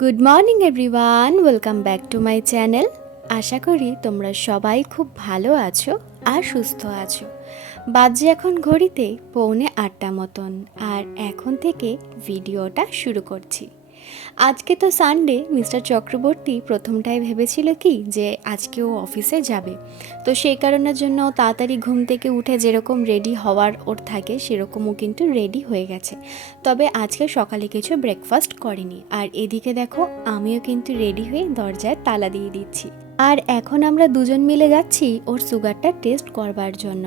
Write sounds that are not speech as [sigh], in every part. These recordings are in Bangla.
Good morning everyone welcome back to my channel আশা করি তোমরা সবাই খুব ভালো আছো আর সুস্থ আছো। বাজে এখন ঘড়িতে পৌনে আটটা মতন। আর এখন থেকে ভিডিওটা শুরু করছি। আজকে তো সানডে মিস্টার চক্রবর্তী প্রথমটাই ভেবেছিল কি যে আজকে ও অফিসে যাবে। তো সেই কারণের জন্য তাড়াতাড়ি ঘুম থেকে উঠে যেরকম রেডি হওয়ার ওর থাকে, সেরকমও কিন্তু রেডি হয়ে গেছে। তবে আজকে সকালে কিছু ব্রেকফাস্ট করেনি। আর এদিকে দেখো, আমিও কিন্তু রেডি হয়ে দরজায় তালা দিয়ে দিচ্ছি। আর এখন আমরা দুজন মিলে যাচ্ছি ওর সুগারটা টেস্ট করবার জন্য।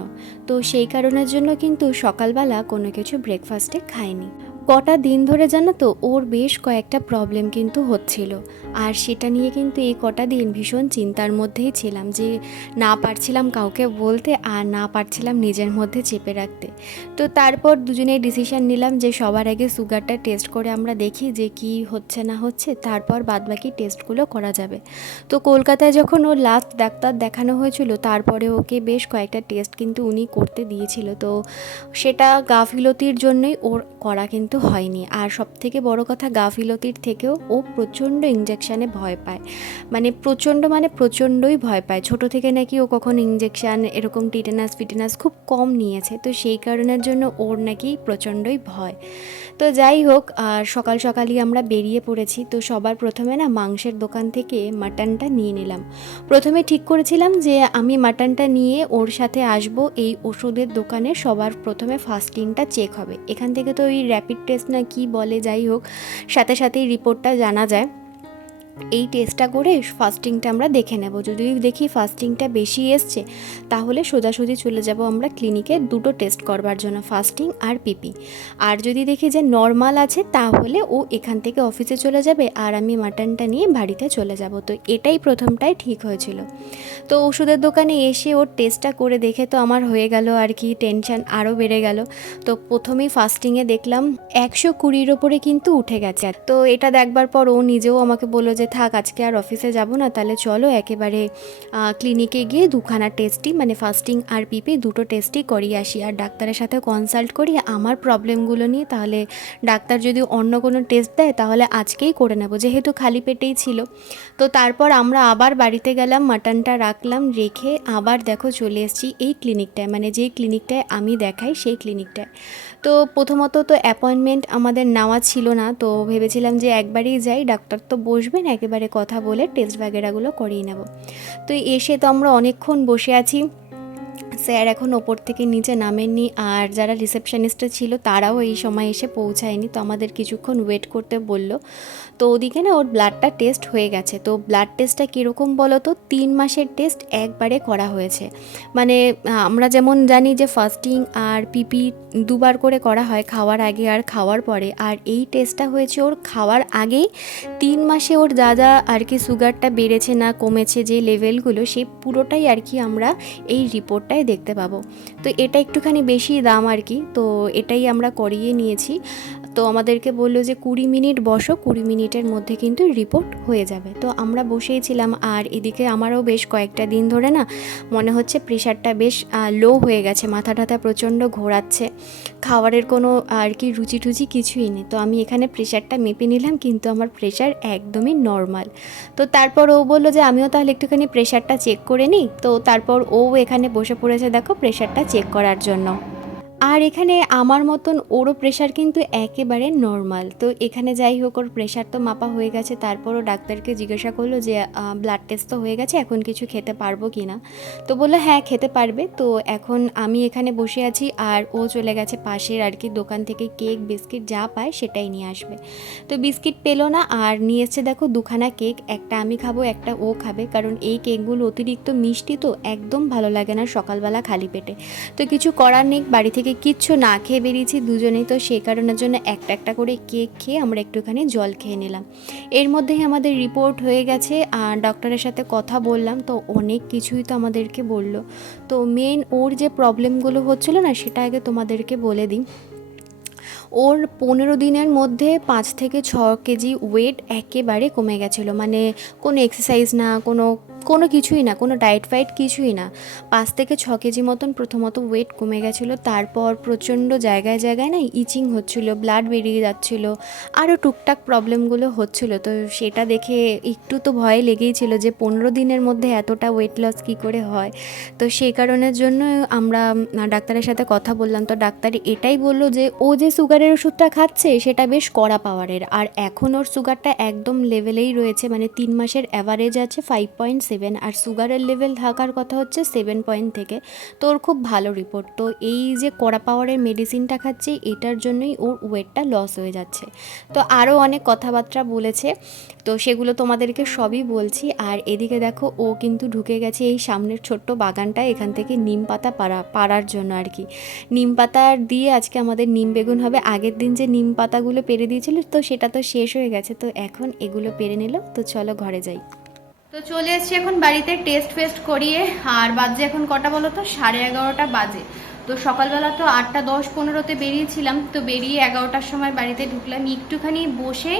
তো সেই কারণের জন্য কিন্তু সকালবেলা কোনো কিছু ব্রেকফাস্টে খাইনি। কটা দিন ধরে জানো তো, ওর বেশ কয়েকটা প্রবলেম কিন্তু হচ্ছিল। আর সেটা নিয়ে কিন্তু এই কটা দিন ভীষণ চিন্তার মধ্যেই ছিলাম যে না পারছিলাম কাউকে বলতে আর না পারছিলাম নিজের মধ্যে চেপে রাখতে। তো তারপর দুজনে ডিসিশন নিলাম যে সবার আগে সুগারটা টেস্ট করে আমরা দেখি যে কি হচ্ছে না হচ্ছে, তারপর বাদবাকি টেস্টগুলো করা যাবে। তো কলকাতায় যখন ওর লাস্ট ডাক্তার দেখানো হয়েছিল, তারপরে ওকে বেশ কয়েকটা টেস্ট কিন্তু উনি করতে দিয়েছিল। তো সেটা গাফিলতির জন্যই ওর করা কিন্তু হয়নি। আর সব থেকে বড় কথা, গাফিলতির থেকেও ও প্রচণ্ড ইঞ্জেকশানে ভয় পায়। মানে প্রচণ্ড মানে প্রচণ্ডই ভয় পায়। ছোট থেকে নাকি ও কখন ইঞ্জেকশান এরকম টিটেনাস ফিটেনাস খুব কম নিয়েছে। তো সেই কারণের জন্য ওর নাকি প্রচণ্ডই ভয়। তো যাই হোক, আর সকাল সকালই আমরা বেরিয়ে পড়েছি। তো সবার প্রথমে না মাংসের দোকান থেকে মাটনটা নিয়ে নিলাম। প্রথমে ঠিক করেছিলাম যে আমি মাটনটা নিয়ে ওর সাথে আসব। এই ওষুধের দোকানে সবার প্রথমে ফাস্টিংটা চেক হবে। এখান থেকে তো ওই র্যাপিড টেস্ট না কি বলে যাই হোক সাথে সাথেই রিপোর্টটা জানা যায়। এই টেস্টটা করে ফাস্টিংটা আমরা দেখে নেব। যদি দেখি ফাস্টিংটা বেশি এসছে, তাহলে সোজাসুজি চলে যাব আমরা ক্লিনিকে দুটো টেস্ট করবার জন্য ফাস্টিং আর পিপি আর যদি দেখি যে নর্মাল আছে, তাহলে ও এখান থেকে অফিসে চলে যাবে আর আমি মাটনটা নিয়ে বাড়িতে চলে যাব। তো এটাই প্রথমটাই ঠিক হয়েছিল। তো ওষুধের দোকানে এসে ওর টেস্টটা করে দেখে তো আমার হয়ে গেল আর কি টেনশন আরও বেড়ে গেল। তো প্রথমেই ফাস্টিংয়ে দেখলাম একশো কুড়ির ওপরে কিন্তু উঠে গেছে। তো এটা দেখবার পর ও নিজেও আমাকে বলল যে থাক, আজকে আর অফিসে যাব না, তাহলে চলো একেবারে ক্লিনিকে গিয়ে দুখানা টেস্টই মানে ফাস্টিং আর পিপি দুটো টেস্টই করিয়ে আসি। আর ডাক্তারের সাথে কনসাল্ট করি। আমার প্রবলেমগুলো নিয়ে তাহলে ডাক্তার যদি অন্য কোনো টেস্ট দেয়, তাহলে আজকেই করে নেব। যেহেতু খালি পেটেই ছিল। তো তারপর আমরা আবার বাড়িতে গেলাম মাটনটা রাখলাম, রেখে আবার দেখো চলে এসেছি এই ক্লিনিকটায় মানে যেই ক্লিনিকটায় আমি দেখাই, সেই ক্লিনিকটায় তো প্রথমত তো অ্যাপয়েন্টমেন্ট আমাদের নেওয়া ছিল না। তো ভেবেছিলাম যে একবারই যাই, ডাক্তার তো বসবেন একেবারে কথা বলে টেস্ট বাগেরাগুলো করিয়ে নেব। তো এসে তো আমরা অনেকক্ষণ বসে আছি। স্যার এখন ওপর থেকে নিচে নামেননি আর যারা রিসেপশনিস্টে ছিল তারাও এই সময় এসে পৌঁছায়নি। তো আমাদের কিছুক্ষণ ওয়েট করতে বলল। তো ওদিকে না ওর ব্লাডটা টেস্ট হয়ে গেছে। তো ব্লাড টেস্টটা কীরকম বলো তো? তিন মাসের টেস্ট একবারে করা হয়েছে। মানে আমরা যেমন জানি যে ফাস্টিং আর পিপি দুবার করে করা হয় খাওয়ার আগে আর খাওয়ার পরে। আর এই টেস্টটা হয়েছে ওর খাওয়ার আগেই তিন মাসে ওর যা যা আর কি সুগারটা বেড়েছে না কমেছে যে লেভেলগুলো সেই পুরোটাই আর কি আমরা এই রিপোর্টটায় দেখতে পাবো। তো এটা একটুখানি বেশি দাম আর কি। তো এটাই আমরা করিয়ে নিয়েছি। তো আমাদেরকে বলল যে কুড়ি মিনিট বসো, কুড়ি মিনিটের মধ্যে কিন্তু রিপোর্ট হয়ে যাবে। তো আমরা বসেই ছিলাম আর এদিকে আমারও বেশ কয়েকটা দিন ধরে না মনে হচ্ছে প্রেশারটা বেশ লো হয়ে গেছে মাথা টাথা প্রচণ্ড ঘোরাচ্ছে। খাবারের কোনো, আর কি রুচি টুচি কিছুই নেই। তো আমি এখানে প্রেশারটা মেপে নিলাম, কিন্তু আমার প্রেশার একদমই নর্মাল তো তারপর ও বলল যে আমিও তাহলে একটুখানি প্রেশারটা চেক করে নিই। তো তারপর ও এখানে বসে পড়েছে দেখো প্রেশারটা চেক করার জন্য। আর এখানে আমার মতন ওরও প্রেশার কিন্তু একেবারে নর্মাল তো এখানে যাই হোক, ওর প্রেশার তো মাপা হয়ে গেছে। তারপরও ডাক্তারকে জিজ্ঞাসা করল যে ব্লাড টেস্ট তো হয়ে গেছে, এখন কিছু খেতে পারব কি না? তো বলল হ্যাঁ খেতে পারবে। তো এখন আমি এখানে বসে আছি আর ও চলে গেছে পাশের আর কি দোকান থেকে কেক, বিস্কিট যা পায় সেটাই নিয়ে আসবে। তো বিস্কিট পেল না আর নিয়ে এসছে দেখো দুখানা কেক, একটা আমি খাব, একটা ও খাবে। কারণ এই কেকগুলো অতিরিক্ত মিষ্টি তো একদম ভালো লাগে না সকালবেলা খালি পেটে। তো কিছু করার নেই, বাড়ি থেকে কিচ্ছু না খেয়ে বেরিয়েছি, দুজনেই তো সেই কারণের জন্য একটা একটা করে কেক খেয়ে আমরা একটুখানি জল খেয়ে নিলাম। এর মধ্যেই আমাদের রিপোর্ট হয়ে গেছে আর ডক্টরের সাথে কথা বললাম, তো অনেক কিছুই তো আমাদেরকে বলল। তো মেন ওর যে প্রবলেমগুলো হচ্ছিল না, সেটা আগে তোমাদেরকে বলে দিই। ওর পনেরো দিনের মধ্যে পাঁচ থেকে ছ কেজি ওয়েট একেবারে কমে গেছিল মানে কোনো এক্সারসাইজ না, কোনো কোনো কিছুই না, কোনো ডায়েট ফাইট কিছুই না। পাঁচ থেকে ছ কেজি মতন প্রথমত ওয়েট কমে গেছিল, তারপর প্রচণ্ড জায়গায় জায়গায় না ইচিং হচ্ছিল ব্লাড বেরিয়ে যাচ্ছিল আরও টুকটাক প্রবলেমগুলো হচ্ছিল। তো সেটা দেখে একটু তো ভয় লেগেই ছিল যে পনেরো দিনের মধ্যে এতটা ওয়েট লস কী করে হয়? তো সেই কারণের জন্য আমরা ডাক্তারের সাথে কথা বললাম। তো ডাক্তার এটাই বলল যে, ও যে সুগারের ওষুধটা খাচ্ছে, সেটা বেশ কড়া পাওয়ারের আর এখন ওর সুগারটা একদম লেভেলেই রয়েছে মানে তিন মাসের অ্যাভারেজ আছে ফাইভ পয়েন্ট সেভেন আর সুগারের লেভেল থাকার কথা হচ্ছে সেভেন পয়েন্ট থেকে। তো ওর খুব ভালো রিপোর্ট তো এই যে কড়া পাওয়ারের মেডিসিনটা খাচ্ছে, এটার জন্যই ওর ওয়েটটা লস হয়ে যাচ্ছে। তো আরও অনেক কথাবার্তা বলেছে, তো সেগুলো তোমাদেরকে সবই বলছি। আর এদিকে দেখো, ও কিন্তু ঢুকে গেছে এই সামনের ছোট্ট বাগানটা এখান থেকে নিম পাতা পাড়া, পাড়ার জন্য আর কি। নিম পাতা দিয়ে আজকে আমাদের নিম বেগুন হবে। আগের দিন যে নিম পাতাগুলো পেরে দিয়েছিল, তো সেটা তো শেষ হয়ে গেছে। তো এখন এগুলো পেরে নিল তো চলো ঘরে যাই। তো চলে এসছি এখন বাড়িতে টেস্ট ফেস্ট করিয়ে। আর বাজে এখন কটা বলো তো? সাড়ে এগারোটা বাজে। তো সকালবেলা তো আটটা দশ পনেরোতে বেরিয়েছিলাম। তো বেরিয়ে এগারোটার সময় বাড়িতে ঢুকলাম। একটুখানি বসে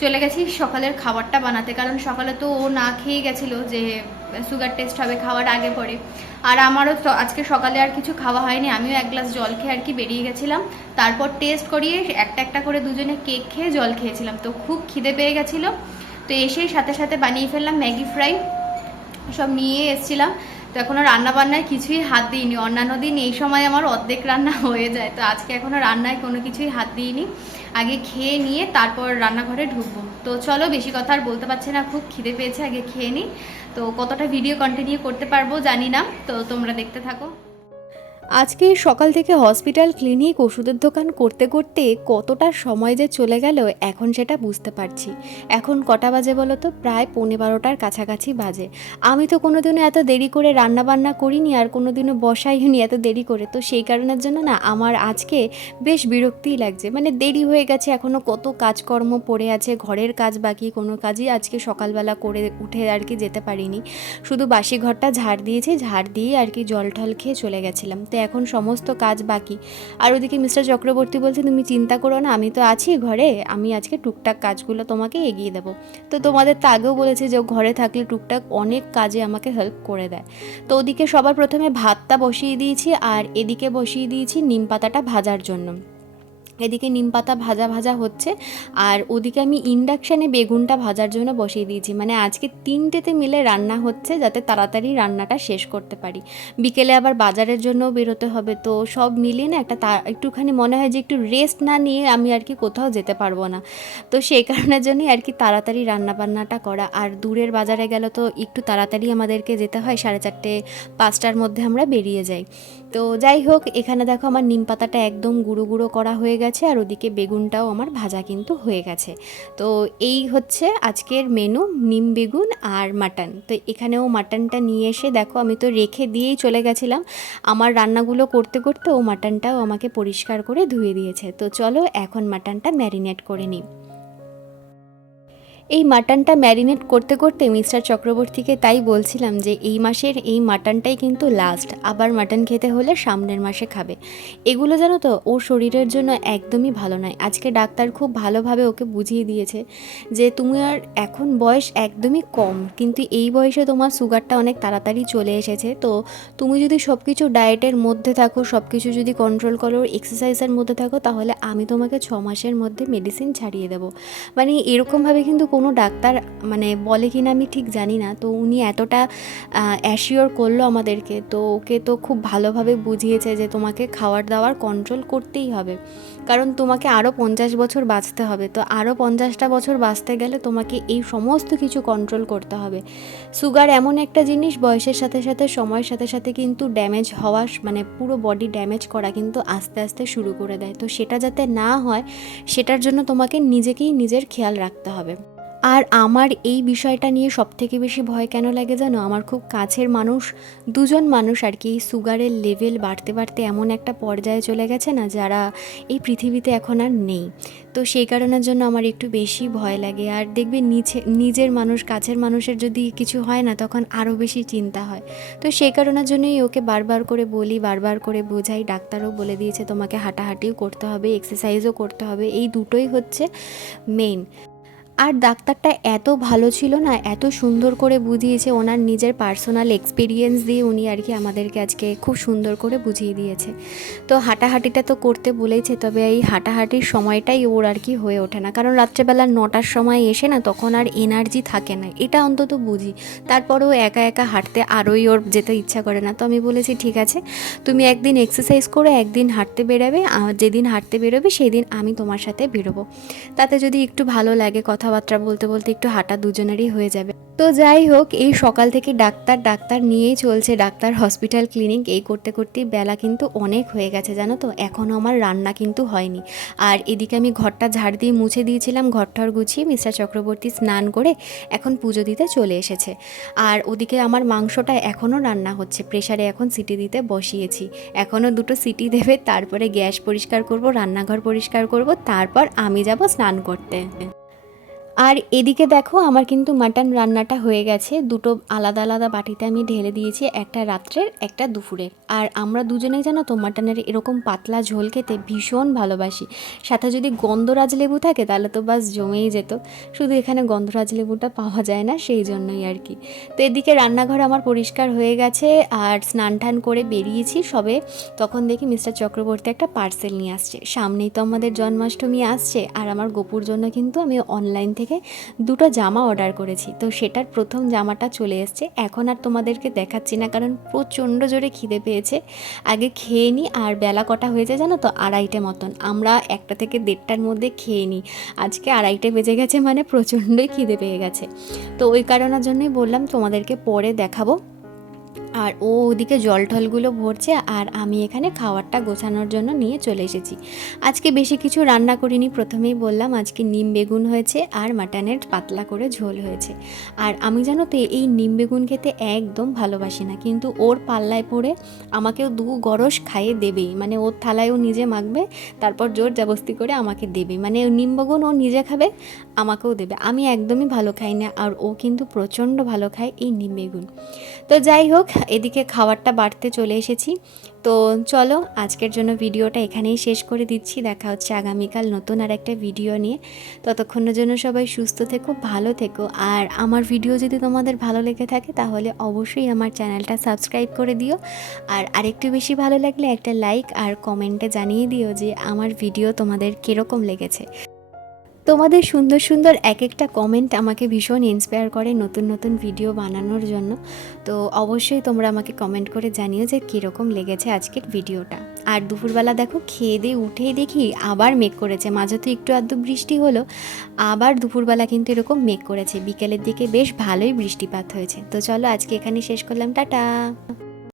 চলে গেছি সকালের খাবারটা বানাতে। কারণ সকালে তো ও না খেয়ে গেছিল যে সুগার টেস্ট হবে খাওয়ার আগে পরে। আর আমারও আজকে সকালে আর কিছু খাওয়া হয়নি। আমিও এক গ্লাস জল খেয়ে আর কি বেরিয়ে গেছিলাম। তারপর টেস্ট করিয়ে একটা একটা করে দুজনে কেক খেয়ে জল খেয়েছিলাম। তো খুব খিদে পেয়ে গেছিল। তো এসেই সাথে সাথে বানিয়ে ফেললাম ম্যাগি ফ্রাই। সব নিয়ে এসেছিলাম। তো এখনও রান্না বান্নায় কিছুই হাত দিইনি। অন্যান্য দিন এই সময় আমার অর্ধেক রান্না [laughs] হয়ে যায়। তো আজকে এখনও রান্নায় কোনো কিছুই হাত দিইনি। আগে খেয়ে নিয়ে তারপর রান্নাঘরে ঢুকবো। তো চলো বেশি কথা আর বলতে পারছি না। খুব খিদে পেয়েছে, আগে খেয়ে নিই তো কতটা ভিডিও কন্টিনিউ করতে পারব জানি না। তো তোমরা দেখতে থাকো। আজকে সকাল থেকে হসপিটাল, ক্লিনিক, ওষুধের দোকান করতে করতে কতটা সময় যে চলে গেল, এখন সেটা বুঝতে পারছি। এখন কটা বাজে বলো তো? প্রায় পৌনে বারোটার কাছাকাছি বাজে। আমি তো কোনোদিনও এত দেরি করে রান্না বান্না করিনি আর কোনোদিনও বসাইনি এত দেরি করে। তো সেই কারণের জন্য না আমার আজকে বেশ বিরক্তিই লাগছে। মানে দেরি হয়ে গেছে এখনও কত কাজকর্ম পড়ে আছে, ঘরের কাজ বাকি, কোনো কাজই আজকে সকালবেলা করে উঠে আর কি যেতে পারিনি। শুধু বাসি ঘরটা ঝাড় দিয়েছি, ঝাড় দিয়ে আর কি জল টল খেয়ে চলে গেছিলাম। তো এখন সমস্ত কাজ বাকি। আর ওদিকে মিস্টার চক্রবর্তী বলছে, তুমি চিন্তা করো না, আমি তো আছি ঘরে, আমি আজকে টুকটাক কাজগুলো তোমাকে এগিয়ে দেবো। তো তোমাদের তো আগেও বলেছে যে ঘরে থাকলে টুকটাক অনেক কাজে আমাকে হেল্প করে দেয়। তো ওদিকে সবার প্রথমে ভাতটা বসিয়ে দিয়েছি, আর এদিকে বসিয়ে দিয়েছি নিম পাতাটা ভাজার জন্য। এদিকে নিম পাতা ভাজা ভাজা হচ্ছে, আর ওদিকে আমি ইন্ডাকশানে বেগুনটা ভাজার জন্য বসিয়ে দিয়েছি। মানে আজকে তিনটেতে মিলে রান্না হচ্ছে, যাতে তাড়াতাড়ি রান্নাটা শেষ করতে পারি। বিকেলে আবার বাজারের জন্যও বেরোতে হবে, তো সব মিলিয়ে না একটা একটুখানি মনে হয় যে একটু রেস্ট না নিয়ে আমি আর কি কোথাও যেতে পারব না। তো সেই কারণের জন্যই আর কি তাড়াতাড়ি রান্না বান্নাটা করা। আর দূরের বাজারে গেলে তো একটু তাড়াতাড়ি আমাদেরকে যেতে হয়, সাড়ে চারটে পাঁচটার মধ্যে আমরা বেরিয়ে যাই। তো যাই হোক, এখানে দেখো আমার নিম পাতাটা একদম গুঁড়ো গুঁড়ো করা হয়ে গেছে, আর ওদিকে বেগুনটাও আমার ভাজা কিন্তু হয়ে গেছে। তো এই হচ্ছে আজকের মেনু নিম বেগুন আর মাটন তো এখানেও মাটনটা নিয়ে এসে দেখো, আমি তো রেখে দিয়েই চলে গেছিলাম। আমার রান্নাগুলো করতে করতে ও মাটনটাও আমাকে পরিষ্কার করে ধুয়ে দিয়েছে। তো চলো এখন মাটনটা ম্যারিনেট করে নিই। এই মাটনটা ম্যারিনেট করতে করতে মিস্টার চক্রবর্তীকে তাই বলছিলাম যে এই মাসের এই মাটনটাই কিন্তু লাস্ট আবার মাটন খেতে হলে সামনের মাসে খাবে। এগুলো জানো তো, ওর শরীরের জন্য একদমই ভালো নয়। আজকে ডাক্তার খুব ভালোভাবে ওকে বুঝিয়ে দিয়েছে যে তুমি আর এখন বয়স একদমই কম, কিন্তু এই বয়সে তোমার সুগারটা অনেক তাড়াতাড়ি চলে এসেছে। তো তুমি যদি সব কিছু ডায়েটের মধ্যে থাকো সব কিছু যদি কন্ট্রোল করো এক্সারসাইজের মধ্যে থাকো, তাহলে আমি তোমাকে ছ মাসের মধ্যে মেডিসিন ছাড়িয়ে দেবো। মানে এরকমভাবে কিন্তু কোনো ডাক্তার মানে বলে কি না আমি ঠিক জানি না। তো উনি এতটা অ্যাসিওর করল আমাদেরকে। তো ওকে তো খুব ভালোভাবে বুঝিয়েছে যে তোমাকে খাওয়ার দাওয়ার কন্ট্রোল করতেই হবে। কারণ তোমাকে আরও পঞ্চাশ বছর বাঁচতে হবে। তো আরও পঞ্চাশটা বছর বাঁচতে গেলে তোমাকে এই সমস্ত কিছু কন্ট্রোল করতে হবে। সুগার এমন একটা জিনিস, বয়সের সাথে সাথে, সময়ের সাথে সাথে কিন্তু ড্যামেজ হওয়া মানে পুরো বডি ড্যামেজ করা কিন্তু আস্তে আস্তে শুরু করে দেয়। তো সেটা যাতে না হয়, সেটার জন্য তোমাকে নিজেকেই নিজের খেয়াল রাখতে হবে। আর আমার এই বিষয়টা নিয়ে সবথেকে বেশি ভয় কেন লাগে জানো? আমার খুব কাছের মানুষ, দুজন মানুষ আর কি, এই সুগারের লেভেল বাড়তে বাড়তে এমন একটা পর্যায়ে চলে গেছে না, যারা এই পৃথিবীতে এখন আর নেই। তো সেই কারণের জন্য আমার একটু বেশি ভয় লাগে। আর দেখবে নিচে, নিজের মানুষ, কাছের মানুষের যদি কিছু হয় না, তখন আরও বেশি চিন্তা হয়। তো সেই কারণের জন্যই ওকে বারবার করে বলি, বারবার করে বোঝাই। ডাক্তারও বলে দিয়েছে, তোমাকে হাঁটাহাঁটিও করতে হবে এক্সারসাইজও করতে হবে। এই দুটোই হচ্ছে মেইন আর ডাক্তারটা এত ভালো ছিল না, এত সুন্দর করে বুঝিয়েছে, ওনার নিজের পার্সোনাল এক্সপিরিয়েন্স দিয়ে উনি আর কি আমাদেরকে আজকে খুব সুন্দর করে বুঝিয়ে দিয়েছে। তো হাঁটাহাঁটিটা তো করতে বলেইছে, তবে এই হাঁটাহাঁটির সময়টাই ওর আর কি হয়ে ওঠে না। কারণ রাত্রেবেলা নটার সময় এসে না, তখন আর এনার্জি থাকে না। এটা অন্তত বুঝি। তারপরেও একা একা হাঁটতে আরোই ওর যেতে ইচ্ছা করে না। তো আমি বলেছি, ঠিক আছে, তুমি একদিন এক্সারসাইজ করে একদিন হাঁটতে বেরোবে যেদিন হাঁটতে বেরোবে সেই দিন আমি তোমার সাথে বেরোবো। তাতে যদি একটু ভালো লাগে কথাবার্তা বলতে বলতে একটু হাঁটা দুজনেরই হয়ে যাবে। তো যাই হোক, এই সকাল থেকে ডাক্তার ডাক্তার নিয়েই চলছে ডাক্তার হসপিটাল ক্লিনিক। এই করতে করতে বেলা কিন্তু অনেক হয়ে গেছে, জানো তো? এখনও আমার রান্না কিন্তু হয়নি। আর এদিকে আমি ঘরটা ঝাড় দিয়ে মুছে দিয়েছিলাম ঘরটর গুছিয়ে মিস্টার চক্রবর্তী স্নান করে এখন পুজো দিতে চলে এসেছে। আর ওদিকে আমার মাংসটা এখনও রান্না হচ্ছে প্রেশারে এখন সিটি দিতে বসিয়েছি। এখনও দুটো সিটি দেবে, তারপরে গ্যাস পরিষ্কার করব, রান্নাঘর পরিষ্কার করব, তারপর আমি যাব স্নান করতে। আর এদিকে দেখো, আমার কিন্তু মাটন রান্নাটা হয়ে গেছে। দুটো আলাদা আলাদা বাটিতে আমি ঢেলে দিয়েছি, একটা রাত্রের, একটা দুপুরের। আর আমরা দুজনেই জানো তো মাটনের এরকম পাতলা ঝোল খেতে ভীষণ ভালোবাসি। সাথে যদি গন্ধরাজ লেবু থাকে, তাহলে তো বাস জমেই যেত। শুধু এখানে গন্ধরাজ লেবুটা পাওয়া যায় না, সেই জন্যই আর কি। তো এদিকে রান্নাঘর আমার পরিষ্কার হয়ে গেছে, আর স্নান টান করে বেরিয়েছি সবে। তখন দেখি মিস্টার চক্রবর্তী একটা পার্সেল নিয়ে আসছে। সামনেই তো আমাদের জন্মাষ্টমী আসছে, আর আমার গোপুর জন্য কিন্তু আমি অনলাইন থেকে দুটো জামা অর্ডার করেছি। তো সেটার প্রথম জামাটা চলে এসছে। এখন আর তোমাদেরকে দেখাচ্ছি না, কারণ প্রচণ্ড জোরে খিদে পেয়েছে। আগে খেয়ে নিই আর বেলা কটা হয়েছে জানো তো? আড়াইটে মতন। আমরা একটা থেকে দেড়টার মধ্যে খেয়ে নিই আজকে আড়াইটে বেজে গেছে মানে প্রচণ্ডই খিদে পেয়ে গেছে। তো ওই কারণের জন্যই বললাম তোমাদেরকে পরে দেখাবো। আর ও ওদিকে জল টলগুলো ভরছে আর আমি এখানে খাবারটা গোছানোর জন্য নিয়ে চলে এসেছি। আজকে বেশি কিছু রান্না করিনি, প্রথমেই বললাম আজকে নিম বেগুন হয়েছে আর মাটনের পাতলা করে ঝোল হয়েছে। আর আমি জানো তো, এই নিম বেগুন খেতে একদম ভালোবাসি না, কিন্তু ওর পাল্লায় পড়ে আমাকেও দু গরস খাইয়ে দেবেই। মানে ওর থালায়ও নিজে মাখবে, তারপর জোর জাবস্তি করে আমাকে দেবে মানে নিম বেগুন ও নিজে খাবে, আমাকেও দেবে। আমি একদমই ভালো খাই না, আর ও কিন্তু প্রচণ্ড ভালো খায় এই নিম বেগুন। তো যাই হোক এদিকে খাবারটা বাড়তে চলে এসেছি। তো চলো আজকের জন্য ভিডিওটা এখানেই শেষ করে দিচ্ছি। দেখা হচ্ছে আগামীকাল নতুন আর একটা ভিডিও নিয়ে। ততক্ষণের জন্য সবাই সুস্থ থেকো, ভালো থেকো। আর আমার ভিডিও যদি তোমাদের ভালো লেগে থাকে তাহলে অবশ্যই আমার চ্যানেলটা সাবস্ক্রাইব করে দিও। আর আরেকটু বেশি ভালো লাগলে একটা লাইক আর কমেন্টে জানিয়ে দিও যে আমার ভিডিও তোমাদের কীরকম লেগেছে। তোমাদের সুন্দর সুন্দর এক একটা কমেন্ট আমাকে ভীষণ ইন্সপায়ার করে নতুন নতুন ভিডিও বানানোর জন্য। তো অবশ্যই তোমরা আমাকে কমেন্ট করে জানিও যে কীরকম লেগেছে আজকের ভিডিওটা আর দুপুরবেলা দেখো খেয়ে দিয়ে উঠেই দেখি আবার মেঘ করেছে। মাঝে তো একটু আধটু বৃষ্টি হলো, আবার দুপুরবেলা কিন্তু এরকম মেঘ করেছে। বিকেলের দিকে বেশ ভালোই বৃষ্টিপাত হয়েছে। তো চলো আজকে এখানে শেষ করলাম। টাটা!